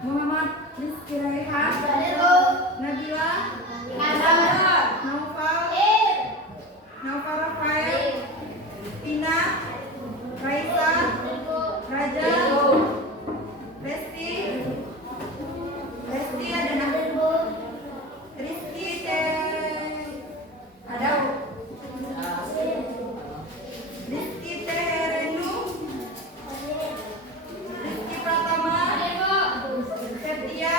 Muhammad Rizky Raihan, Nabila, Naufal Rafael, Tina, Raisa, Raja, Resti ada nama, Rizky ada, Rizky Terenu, Rizky Pratama, Setia,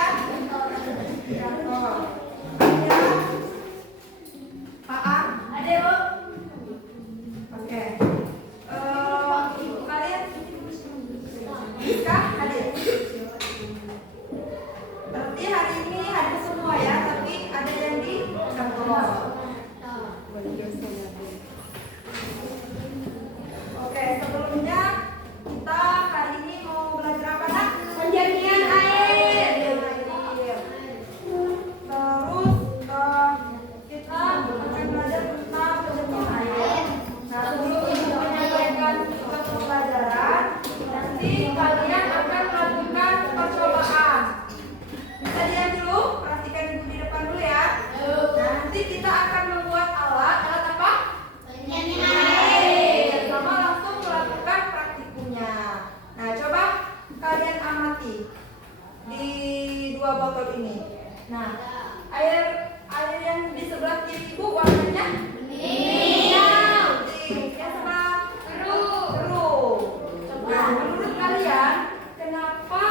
Pak ada bu. Oke. Ibu kalian bisa hadir. Berarti hari ini hadir semua ya, tapi ada yang di kantor. Oke, sebelumnya kita hari ini mau belajar apa nak? Penjernihan air. Terus kita akan belajar tentang penjernihan air. Nah, sebelum ibu menyampaikan tugas pembelajaran, nanti kalian akan melakukan percobaan. Bisa diam dulu, perhatikan ibu di depan dulu ya. Nah, nanti kita akan membuat alat apa? Penjernihan air. Sama langsung melakukan praktikumnya. Nah, coba kalian amati di dua botol ini. Nah, air yang di sebelah kiri ibu warnanya putih, yang sebelah keruh. Nah, menurut kalian kenapa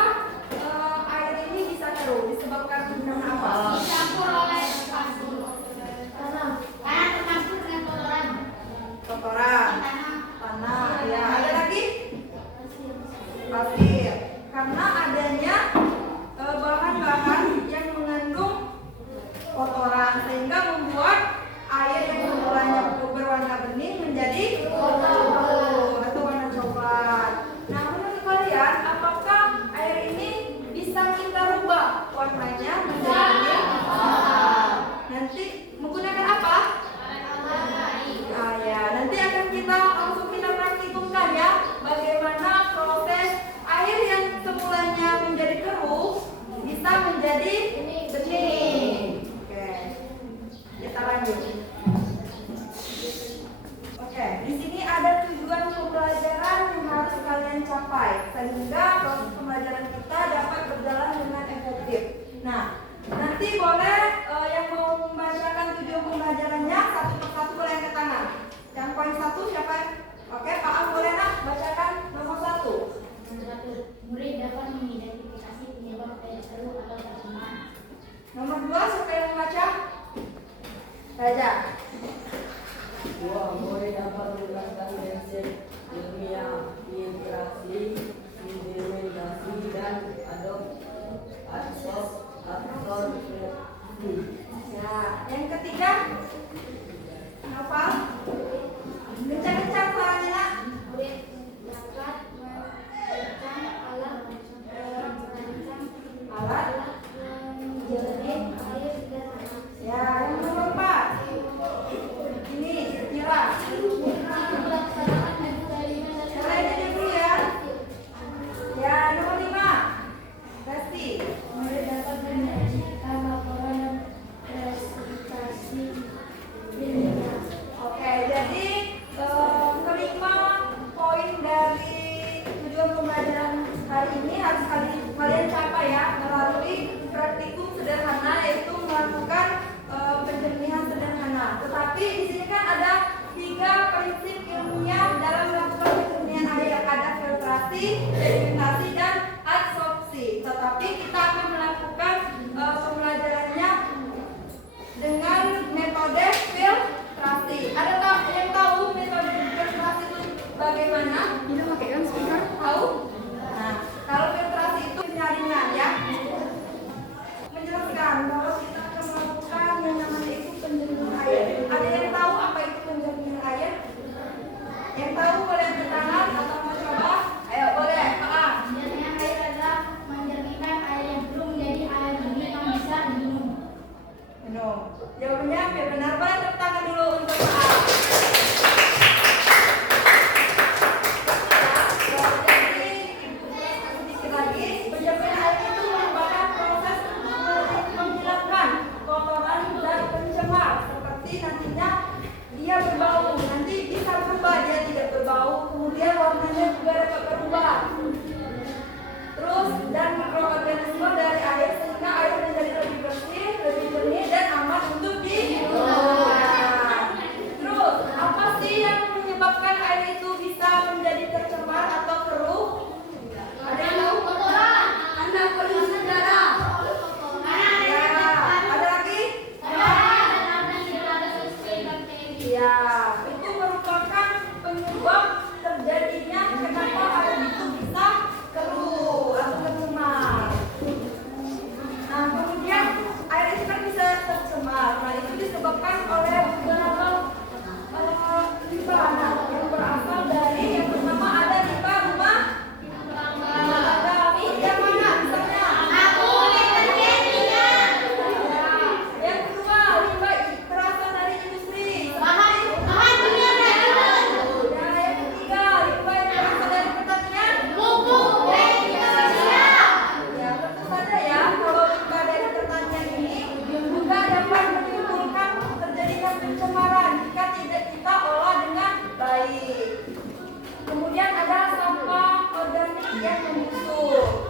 air ini bisa keruh? Disebabkan karena apa? Dicampur oleh pasir. Karena tercampur dengan Kotoran, tanah. Ya, ada lagi? Pasir. Karena adanya bahan-bahan yang mengandung kotoran sehingga membuat air yang semulanya berwarna bening menjadi keruh atau warna coklat. Nah, menurut kalian apakah air ini bisa kita rubah warnanya menjadi bening? Nanti menggunakan apa? Ya, nanti akan kita langsung kita praktikumkan ya bagaimana proses air yang semulanya menjadi keruh bisa menjadi bening. Oke, kita lanjut. Oke, di sini ada tujuan pembelajaran yang harus kalian capai sehingga proses pembelajaran kita dapat berjalan dengan efektif. Nah, nanti boleh yang mau membacakan tujuan pembelajarannya satu persatu boleh angkat tangan. Yang poin 1 siapa? Oke, Pak Am boleh nak bacakan nomor 1. Murid dapat mengidentifikasi penyebab air keruh atau tercemar. Nomor 2 siapa yang membaca? Raja. Murid dapat menjelaskan prinsip ilmiah filtrasi, sedimentasi, dan absorpsi. Ya, yang ketiga apa? Kencang-kencang suaranya nak. Murid dapat merancang alat menjernih air ke tanah. Ya, yang nomor 4. Ini Mira. Pelaksanaan eksperimen Saya jadi dulu ya. Ya, nomor 5. Resti. murid dapat menyajikan laporan dan presentasi ilmiah. Oke, jadi kelima poin dari tujuan pembelajaran hari ini harus kalian capai ya melalui praktikum sederhana yaitu melakukan penjernihan sederhana. Tetapi di sini kan ada 3 prinsip ilmiah dalam melakukan penjernihan air, ada filtrasi, sedimentasi, dan adsorpsi. Tetapi kita akan melakukan pembelajarannya dengan metode filtrasi. Ada yang tahu metode filtrasi itu bagaimana? Tidak pakai kan speaker? Tahu? Nah, kalau filtrasi itu penyaringan ya. Menjelaskan bahwa kita akan melakukan yang namanya itu penjernihan air. Ada yang tahu apa itu penjernihan air? Yang tahu boleh angkat tangan atau mau coba? Ayo boleh, Pak. Penjernihan air adalah menjernihkan air yang kemudian menyusul.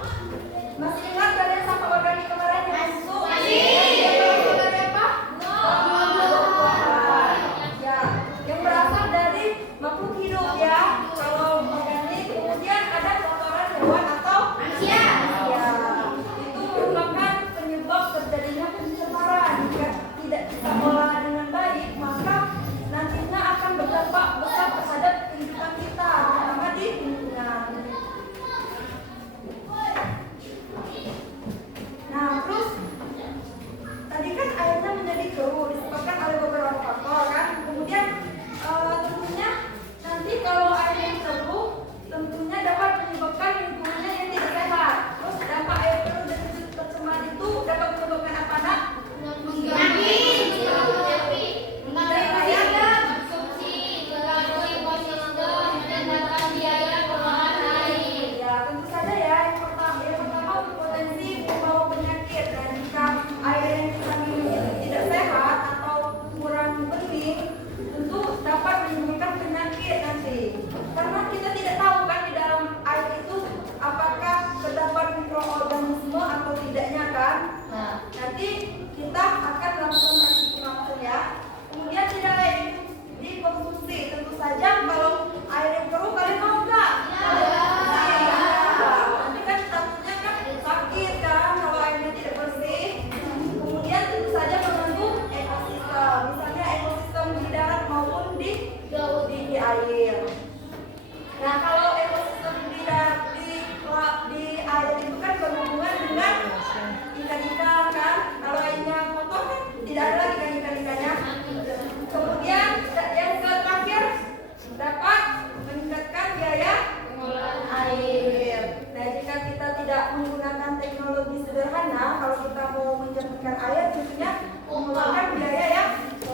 Masih ingat kalian sama organik kemarin yang menyusul? Organik apa? Buah-buahan. Ya, yang berasal dari makhluk hidup ya. Kalau organik kemudian ada kotoran hewan atau manusia. Ya, itu merupakan penyebab terjadinya pencemaran. Jika tidak kita olah dengan baik, maka nantinya akan berdampak besar terhadap kehidupan kita, terutama di lingkungan. Nah, terus tadi kan airnya menjadi keruh disebabkan oleh beberapa faktor kan. Kemudian tentunya nanti kalau airnya keruh, tentunya dapat menyebabkan lingkungannya yang tidak sehat. Terus dampak air keruh dan tercemar itu dapat menyebabkan apa nak? Ya, tentu saja ya. Yang pertama berpotensi membawa penyakit. Dan jika air yang kita minum itu tidak sehat atau kurang bening, tentu dapat menimbulkan penyakit nanti. Karena kita tidak tahu kan di dalam air itu apakah terdapat mikroorganisme atau tidaknya kan. Nah, nanti kita akan melakukan reaksi pengawasan ya. Kemudian tidak lain dikonsumsi. Tentu saja kalau air yang keruh kalian mau nggak? Nanti kan takutnya kan sakit kan kalau airnya tidak bersih. Kemudian tentu saja mengganggu ekosistem. Misalnya ekosistem di darat maupun di air. Nah, kalau ekosistem di air itu kan berhubungan dengan ikan-ikan kan. Kalau airnya kotor kan tidak ada lagi kan ikan-ikannya. Kemudian yang terakhir dapat meningkatkan biaya pengolahan air. Nah, jika kita tidak menggunakan teknologi sederhana, kalau kita mau menjernihkan air tentunya mengeluarkan biaya yang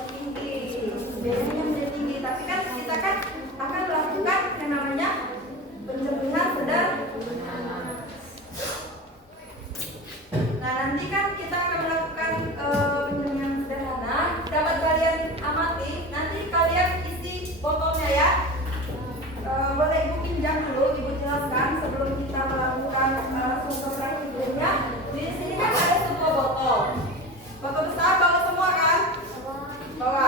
tinggi. Biayanya menjadi tinggi, tapi kan kita kan akan melakukan yang namanya penjernihan sederhana. Nah, nanti kan kita akan melakukan penjernihan sederhana. Dapat kalian amati, nanti kalian isi botolnya ya. Boleh Ibu pinjam dulu, Ibu jelaskan sebelum kita melakukan langsung ke praktikumnya. Di sini kan ada sebuah botol. Botol besar bawa semua kan? Bawa.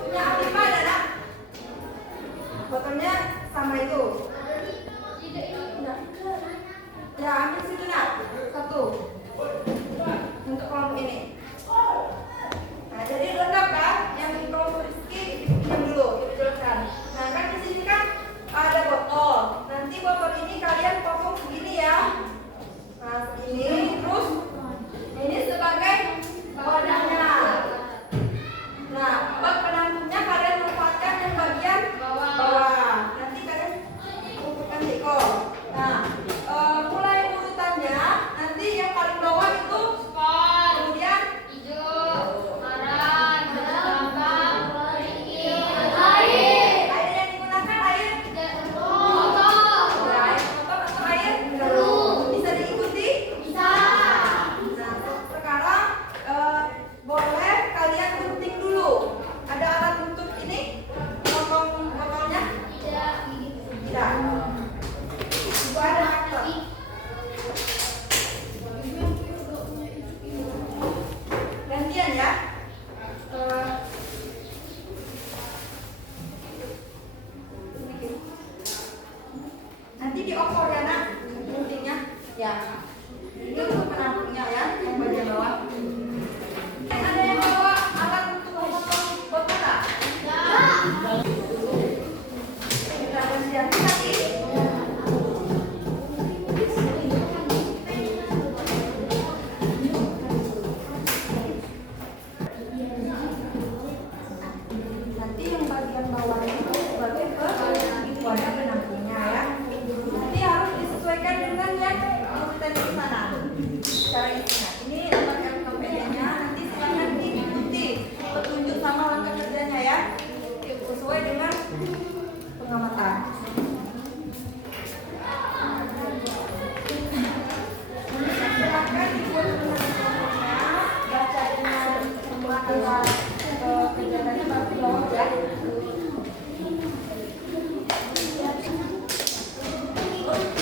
Punya Afifah ada nak? Botolnya sama itu. Ya, ambil situ nak. Satu. Untuk kelompok ini. Nah, jadi lengkap kan? Yang kelompok Rizky pinjam dulu, kita jelaskan. Nah, kan di sini kan ada botol. Nanti botol ini kalian potong segini ya. Nah, segini. Terus ini sebagai wadahnya. Nah, bak penampungnya kalian manfaatkan yang bagian bawah. Nanti kalian kumpulkan teko. Nah, mulai urutannya nanti yang paling bawah itu kemudian air yang digunakan air kotor atau air keruh. Bisa diikuti? Bisa. Nah, sekarang boleh kalian gunting dulu. Ada alat untuk ini? Potong botolnya? Tidak. Itu ada aktor. Gantian ya. Nanti diopor ya nak, guntingnya. Ya. Ini untuk penampungnya ya, yang bagian bawah. Ada yang bawa alat untuk memotong botol tak? Kita gantian lagi. Nanti yang bagian bawah itu sebagai wadah penampungnya ya. Nanti harus disesuaikan dengan yang urutan di sana. Cara isinya. Ini tempat LKPD-nya. Nanti silahkan diikuti petunjuk sama langkah kerjanya ya. Sesuai dengan pengamatan. Silahkan dibuat kelompoknya, baca dengan semua alat kegiatannya baru jawab ya. Oke.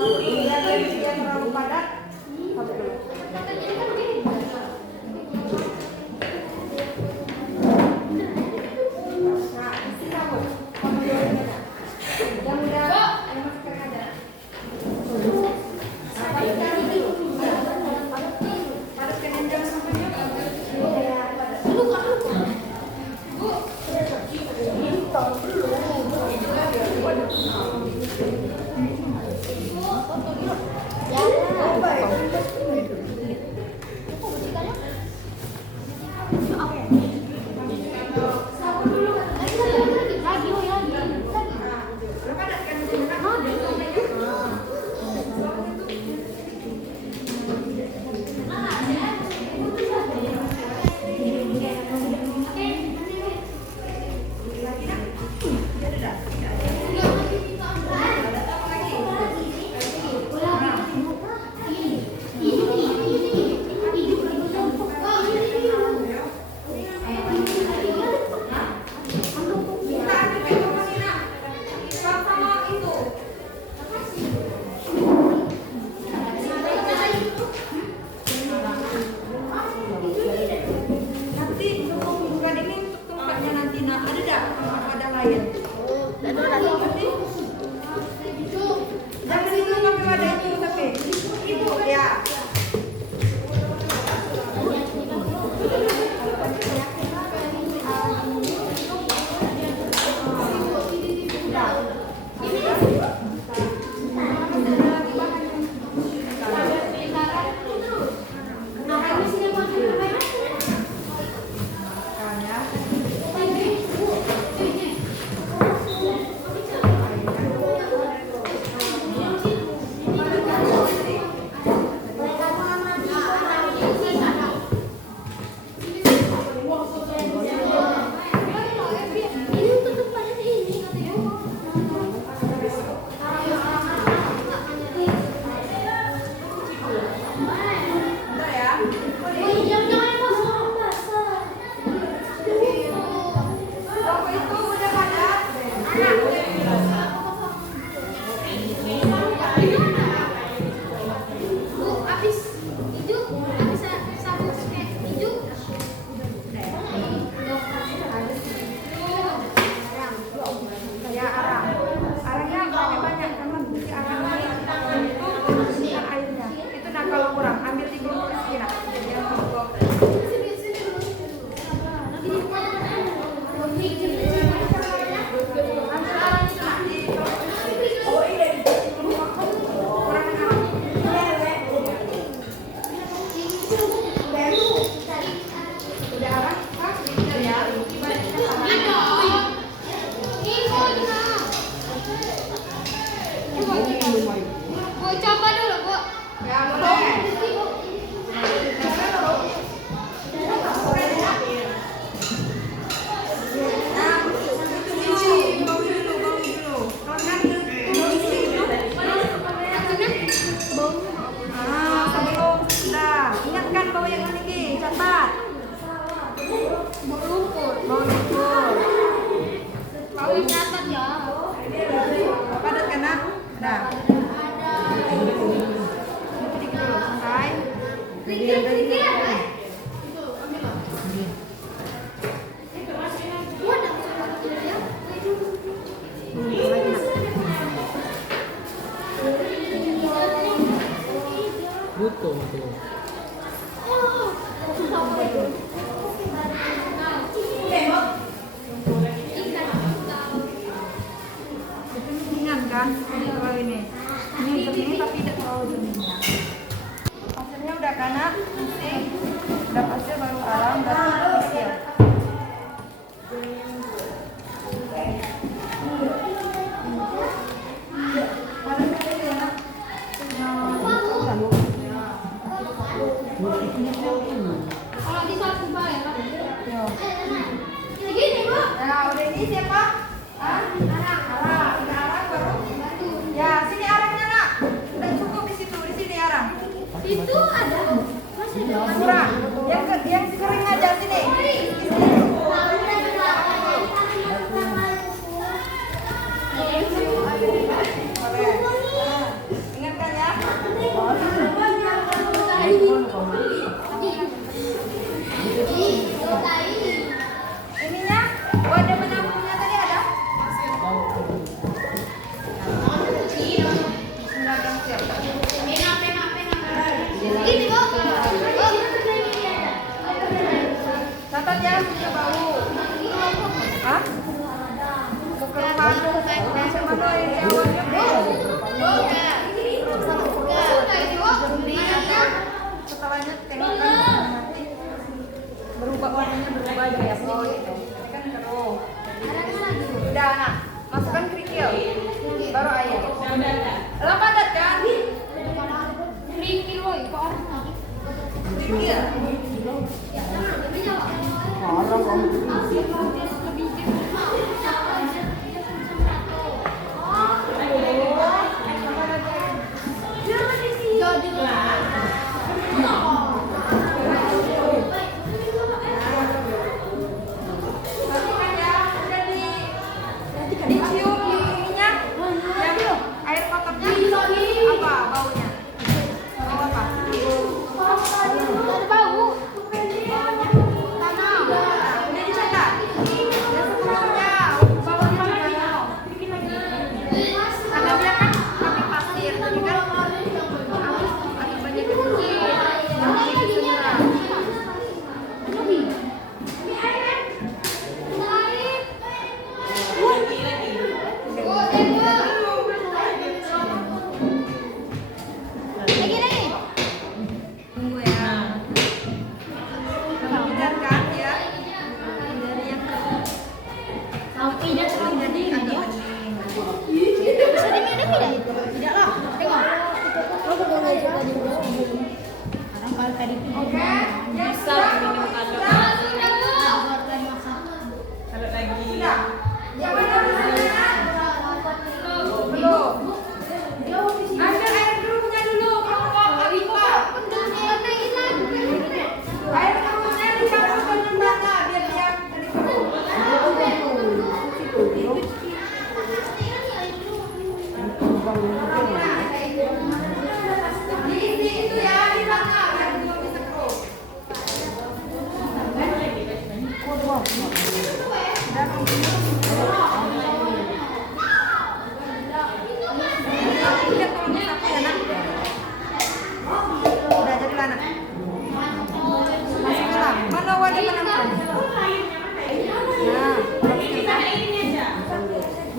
Yang terlalu padat. Satu dulu. Nah, isi rambut. Yang udah yang masukkan aja. Padatkan yang jangan sampai butuh tuh. Ringan kan? Kalau ini begini tapi tidak terlalu dingin. Pasirnya udah kanak, udah pasir baru alam dan pasir. Kalau di satu ya, Pak. Gini, Bu. Nah, udah ini siapa? Arang. Udah arang baru. Ya, sini arangnya, Nak. Udah cukup di situ, di sini arang. Itu ada. Masih ada. Kurang. Yang kering aja sini. Ingat Catat ya, punya bau. Hah? Mau ke rumah? Macam mana yang jawabnya? Setelahnya tengok kan nanti berubah warnanya berubah kayak pol gitu. Ini kan keruh. Udah, nah, masukkan kerikil. Baru air. Lah padat kan? Kerikil loh, kok kerikil. Dicium ininya, yang air kotornya apa baunya? Bau apa? Udah dicetak. Dan sebelumnya baunya gimana? Karena dia kan pakai pasir, jadi kan akibatnya kecil. Tunggu ya. Kemudian kan ya dari yang jadi agak bening. Oke, Bisa minum kalau lagi. sudah. Yang mana belum. Ambil air keruhnya dulu, kamu mau apa? Air keruhnya dicampur dengan mana biar dia jadi keruh. Diisi itu ya di tengah biar belum bisa keruh. Lihat tolong disapu ya nak. Udah jadi lah nak. Masuklah. Mana wadah penampungan? Nah,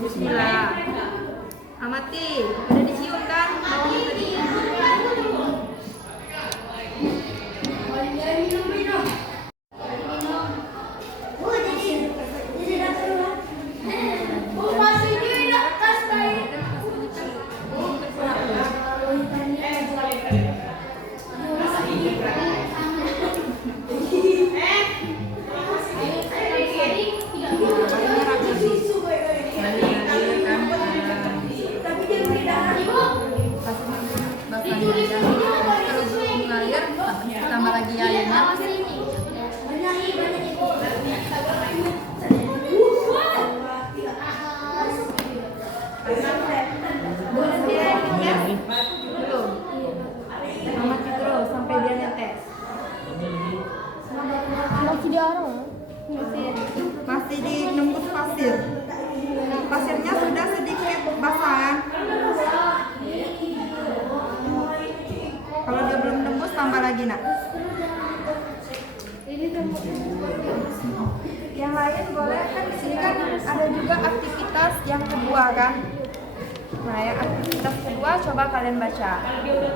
bismillah. Amati, udah dicium kan? Baunya tadi. Tambah lagi airnya. Belum. Amati terus sampai dia netes. Masih dinembus pasir. Pasirnya sudah sedikit basah kan? Kalau dia belum tembus tambah lagi nak. Yang lain boleh kan di sini kan ada juga aktivitas yang kedua kan. Nah yang aktivitas kedua coba kalian baca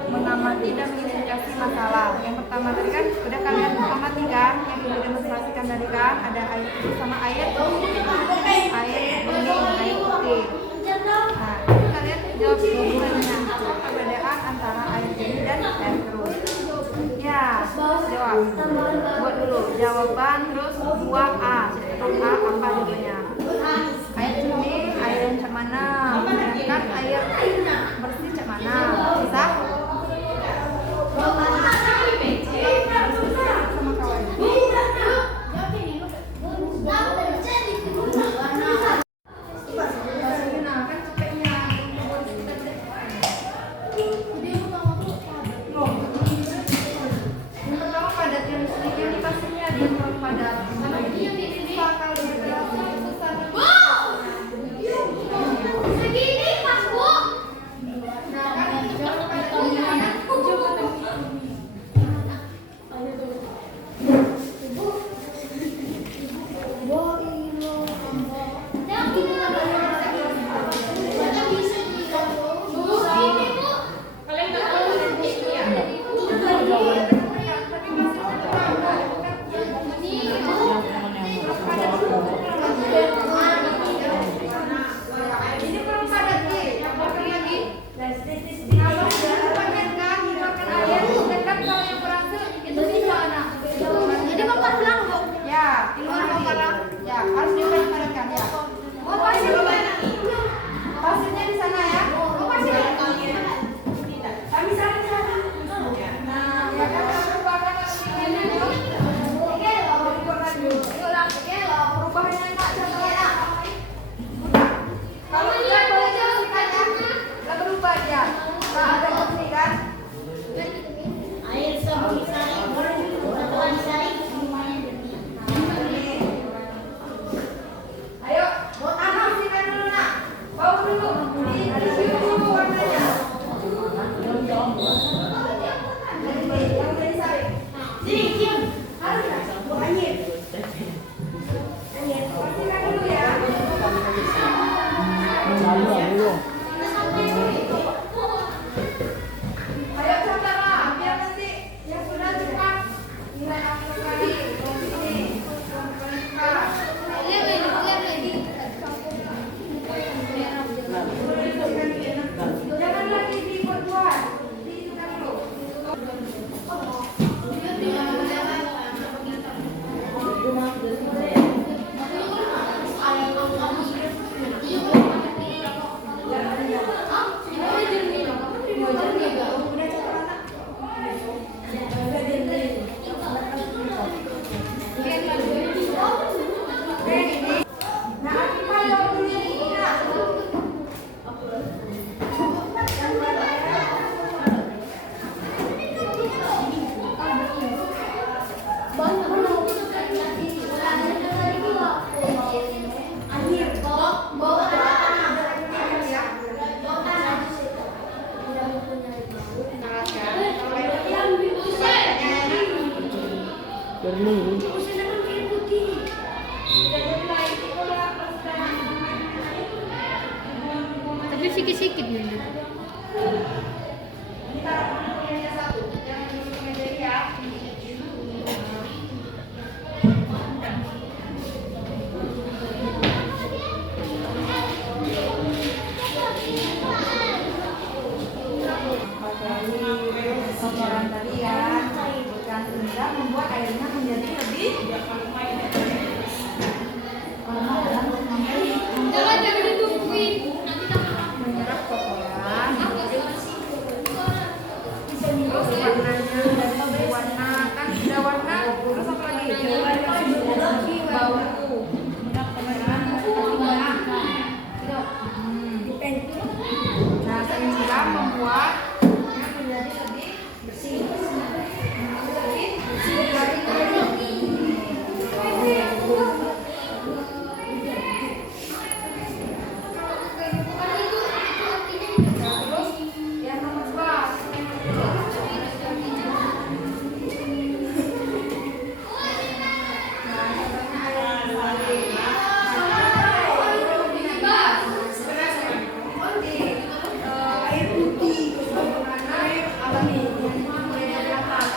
mengamati dan mengidentifikasi masalah. Yang pertama tadi kan udah kalian amati kan yang ibu demonstrasikan tadi kan ada air putih sama air bening, air putih. Nah kalian jawab pertanyaannya apa perbedaan antara air jernih dan air keruh? Ya jawab. Buat dulu jawaban terus 2A. A apa jawabannya? Air jernih, air yang cak mana? Sedangkan air bersih cak mana? Bisa? Sama kawan. Yang pertama padat yang sedikit di pasirnya dia terlalu padat. Susah kalau Berenang. Tapi sikit-sikit nih. Kotoran tadi ya, ikan rendang membuat airnya menjadi lebih Jangan ditungguin. menyerap kotoran. Terus warnanya dari warna kan sudah warna, terus apa lagi? Bau. Nah, sehingga membuatnya menjadi lebih bersih. Lebih terus yang nomor 12. Air putih air alami yang mulai dari atas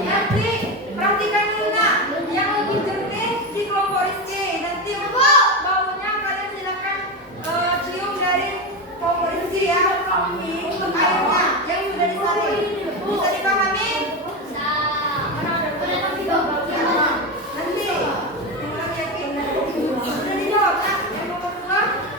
Nanti perhatikan dulu nak, yang lebih jernih di kelompok Rizky. Nanti untuk baunya kalian silakan cium dari kelompok Rizky ya. Untuk airnya yang sudah disaring bisa dipahami? Nanti orang yakin sudah dijawab nak. Yang nomor 12.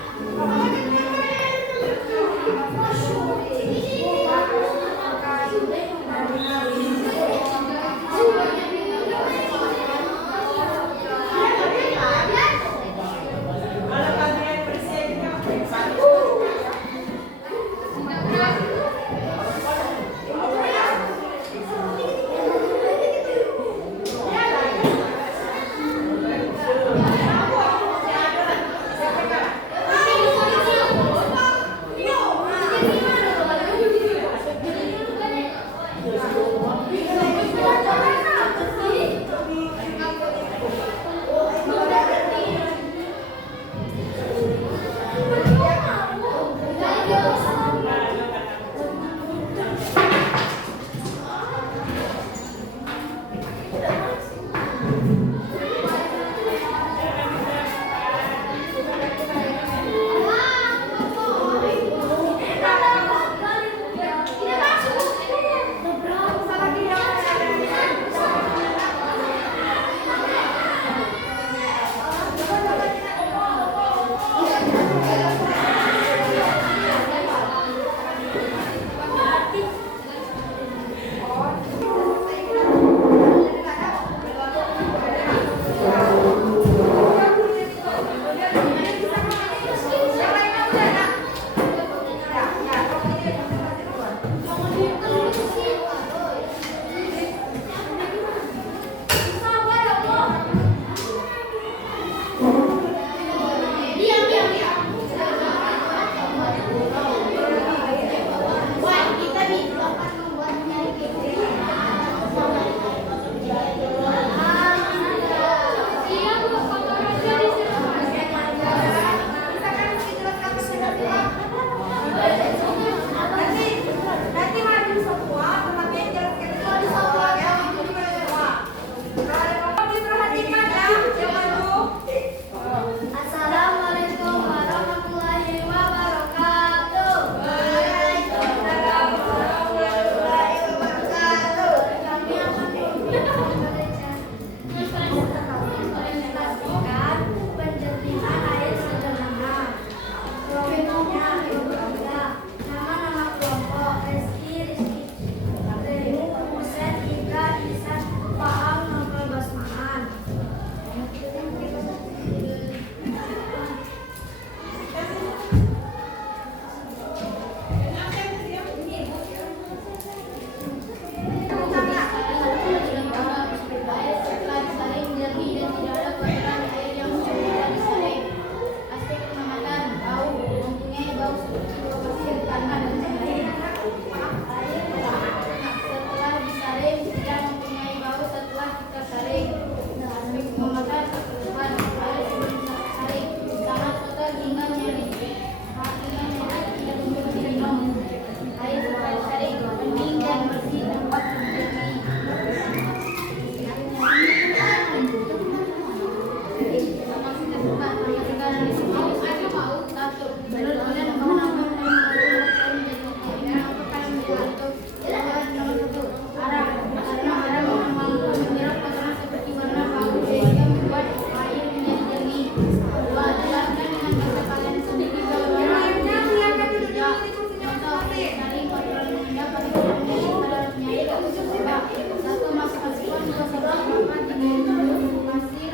dengan pasir,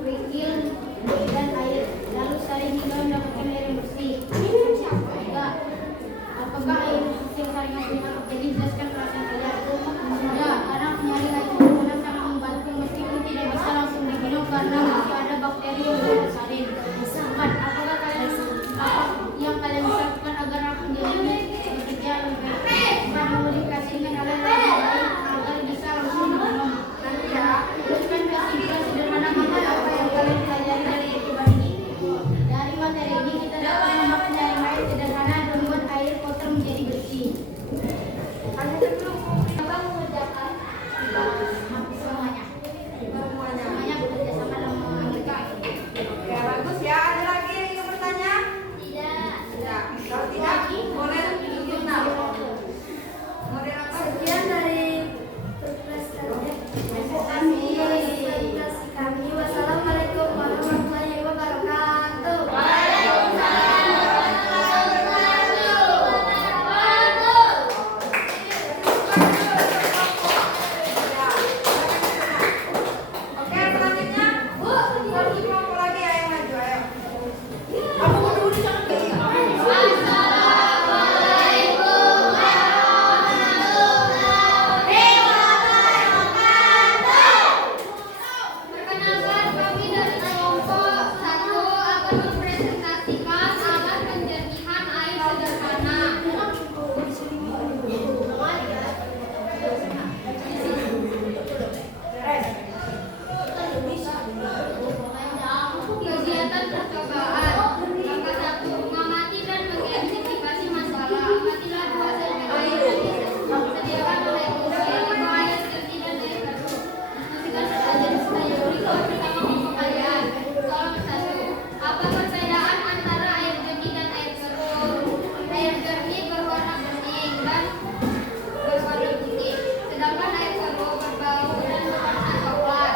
kerikil, dan air. Lalu saring hingga mendapatkan air yang bersih. 3. Apakah air yang saring punya? Jadi jelaskan perasaan kalian. Sudah, karena penyaring air benar sangat membantu meskipun tidak bisa langsung diminum karena masih ada bakteri yang bersalin. 4. Apakah kalian yang kalian bisa lakukan agar menjadi bekerja lebih baik? Memodifikasikan air agar bisa langsung diminum. Teruskan kesimpulan sederhana mengenai apa yang kalian pelajari dari percobaan ini. Dari materi ini kita dapat membuat penyaring air sederhana dan membuat air kotor menjadi bersih. Coba mengerjakan semuanya. Semuanya bekerja sama dalam mengerjakan. Oke, bagus ya. Ada lagi yang ingin bertanya? Tidak. Tidak. Kalau tidak, boleh jurnal. Moderator. Sekian dari presentasi kami. Wassalamualaikum warahmatullahi wabarakatuh. Oke, selanjutnya satu kelompok lagi ya yang maju, ayo. Kamu dulu di sana. Perkenalkan, kami dari kelompok 1 akan mempresentasikan alat penjernihan air sederhana. Kegiatan percobaan. Langkah 1, mengamati dan mengidentifikasi masalah. Amatilah 2 sedimen air yang disediakan oleh usia 5 air jernih dan air keruh. Diskusikan saja berikut bersama kelompok kalian. Soal 1. Apa perbedaan antara air jernih dan air keruh? Air jernih berwarna bening dan berwarna putih, sedangkan air keruh berbau dan berwarna coklat.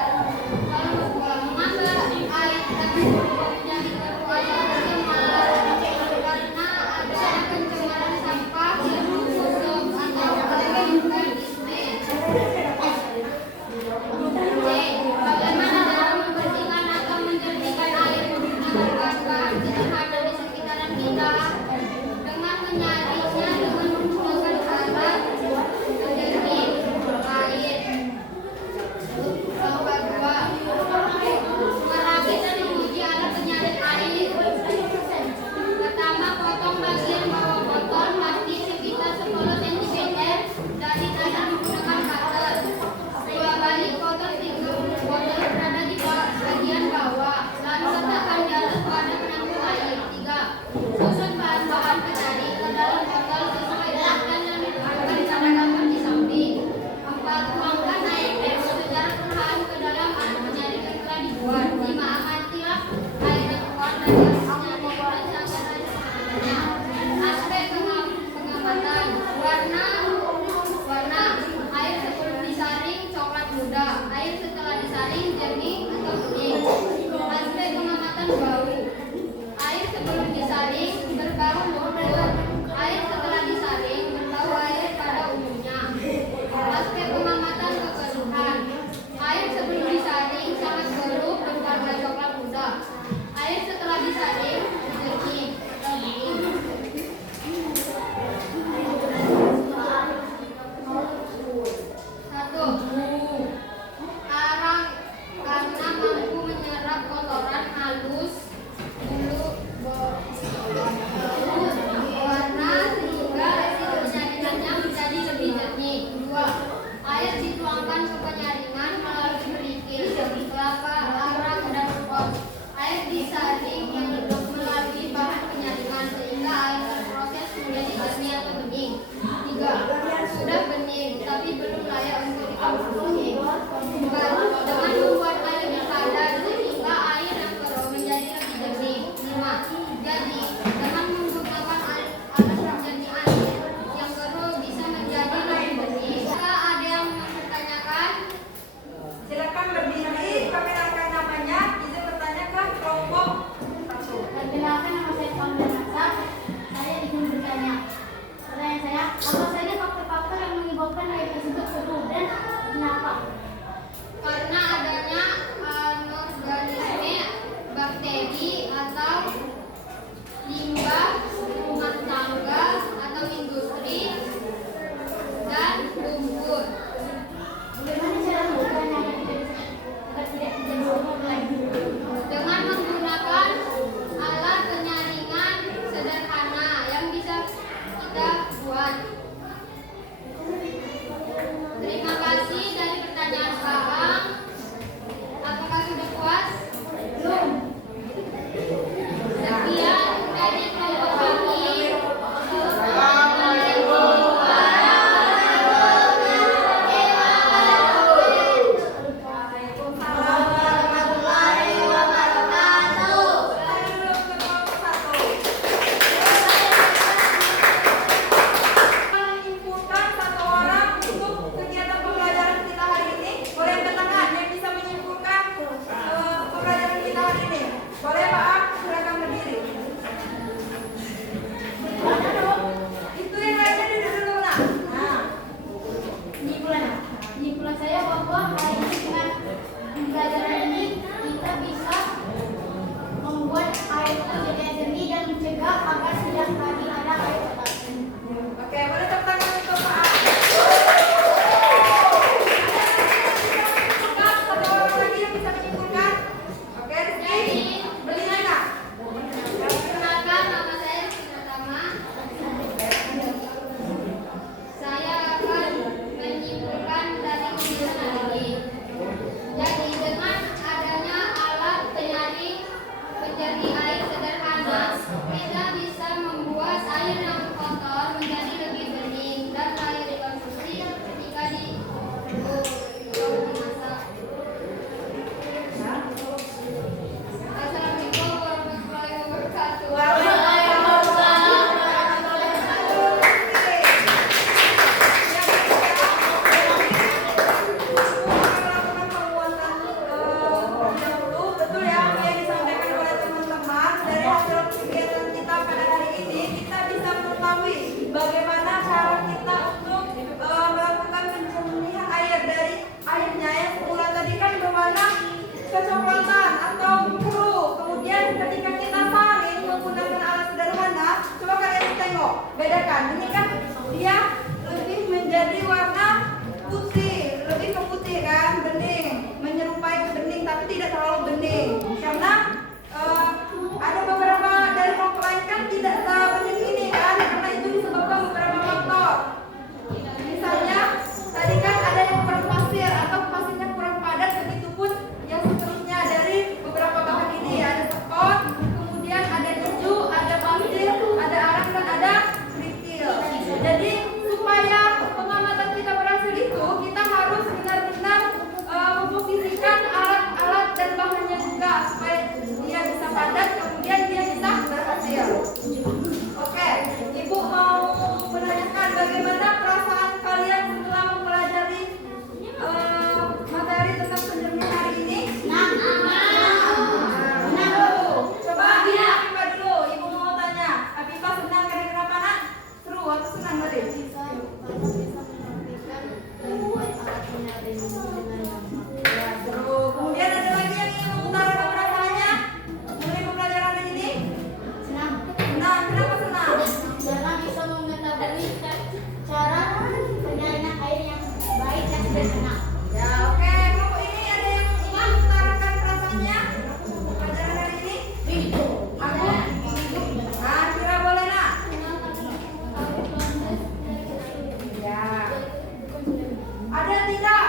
Soal 2. Mengapa air jernih menjadi keruh atau bercemar? Karena ada pencemaran sampah yang membusuk atau organisme. Bagaimana cara membersihkan atau menjernihkan air agar bangga sederhana di sekitaran kita? Dengan menyaringnya dengan menggunakan alat penjernih air. Langkah 2. Merakit dan menguji alat penyaring air. Pertama, potong bagian bawah botol plastik sekitar 10 cm dari tanah menggunakan cutter. 2. Balik botol botol berada di bagian bawah, lalu letakkan di atas wadah penampung air. 3. Susun bahan-bahan penyaring ke dalam botol sesuai urutan yang akan dicantumkan di samping. 4. Tuangkan air es secara perlahan ke dalam alat penyaring yang telah dibuat. 5. Amatilah air yang keluar dari alat penyaring dan campur air seadanya. Aspek pengamatan. Warna air sebelum disaring coklat muda, air setelah disaring jernih atau bening. Aspek pengamatan bau. Air sebelum disaring berbau lumpur, air setelah disaring berbau air pada umumnya. Aspek pengamatan kekeruhan. Air sebelum disaring sangat keruh berwarna coklat muda, air setelah disaring jernih atau bening. 1. Arang karena mampu menyerap kotoran halus, bulu, warna sehingga hasil penyaringannya menjadi lebih jernih. 2. Air dituangkan ke penyaringan melalui kerikil, kelapa, arang, dan pot. Air disaring yang hidup melalui bahan penyaringan sehingga air berproses menjadi jernih atau bening. 3. Sudah bening tapi belum layak untuk dikonsumsi. 4. Dengan membuat air lebih padat sehingga air yang keruh menjadi lebih jernih. 5. Jadi dengan menggunakan alat penjernih air yang keruh bisa menjadi lebih jernih. Jika ada yang mempertanyakan, Silakan berdiri, perkenalkan namanya, izin bertanya ke kelompok 1. perkenalkan nama saya Pamela Nasa. Saya ingin bertanya. Pertanyaan saya, apa saja faktor-faktor yang menyebabkan air tersebut keruh dan kenapa? Menurut saya bahwa hari ini dengan pembelajaran ini kita bisa membuat air itu jadi jernih dan mencegah agar tidak lagi ada air kotor. Oke, boleh tepuk tangan untuk Pak A. Satu orang lagi yang bisa menyimpulkan. Oke, Rizky, berdiri Kak. Perkenalkan, nama saya Rizky Pratama. Saya akan menyimpulkan dari penjelasan ini. Jadi dengan adanya alat penyaring penjernih air sederhana, kita bisa membuat air yang kotor menjadi lebih bening dan layak dikonsumsi ketika memasak. Assalamualaikum warahmatullahi wabarakatuh. Betul ya apa yang disampaikan oleh teman-teman. Dari hasil kegiatan kita pada hari ini, kita bisa mengetahui bagaimana cara kita untuk melakukan pencernihan air dari airnya yang semula tadi kan berwarna kecoklatan atau biru. Kemudian ketika kita saring menggunakan alat sederhana, coba kalian tengok, bedakan. Ini kan dia lebih menjadi warna putih, lebih ke putih kan, bening, menyerupai bening tapi tidak terlalu bening. Karena ada beberapa dari kelompok lain kan tidak sebening ini kan, karena itu disebabkan beberapa faktor. Misalnya tadi kan ada yang kurang pasir atau pasirnya kurang padat, begitupun yang seterusnya dari beberapa bahan ini ada sekon, kemudian ada keju, ada pasir, ada arang dan ada kerikil. Jadi supaya pengamatan kita berhasil itu, kita harus benar-benar memposisikan alat-alat dan bahannya juga supaya dia bisa padat, kemudian dia bisa berhasil. Oke, Ibu mau menanyakan bagaimana perasaan kalian setelah mempelajari materi tentang penjernihan hari ini? Senang. Coba Afifah dulu, Ibu mau tanya. Afifah senang karena kenapa nak? Seru atau senang tadi? Ya, seru. Kemudian ada lagi yang ingin mengutarakan perasaannya mengenai pembelajaran ini? Senang. Senang, kenapa senang? Karena bisa mengetahui cara penyaringan air yang baik dan sederhana. Ya, oke. Kelompok ini ada yang ingin mengutarakan perasaannya pelajaran hari ini? Aku? Nah, Kira boleh nak? Ya. Ada tidak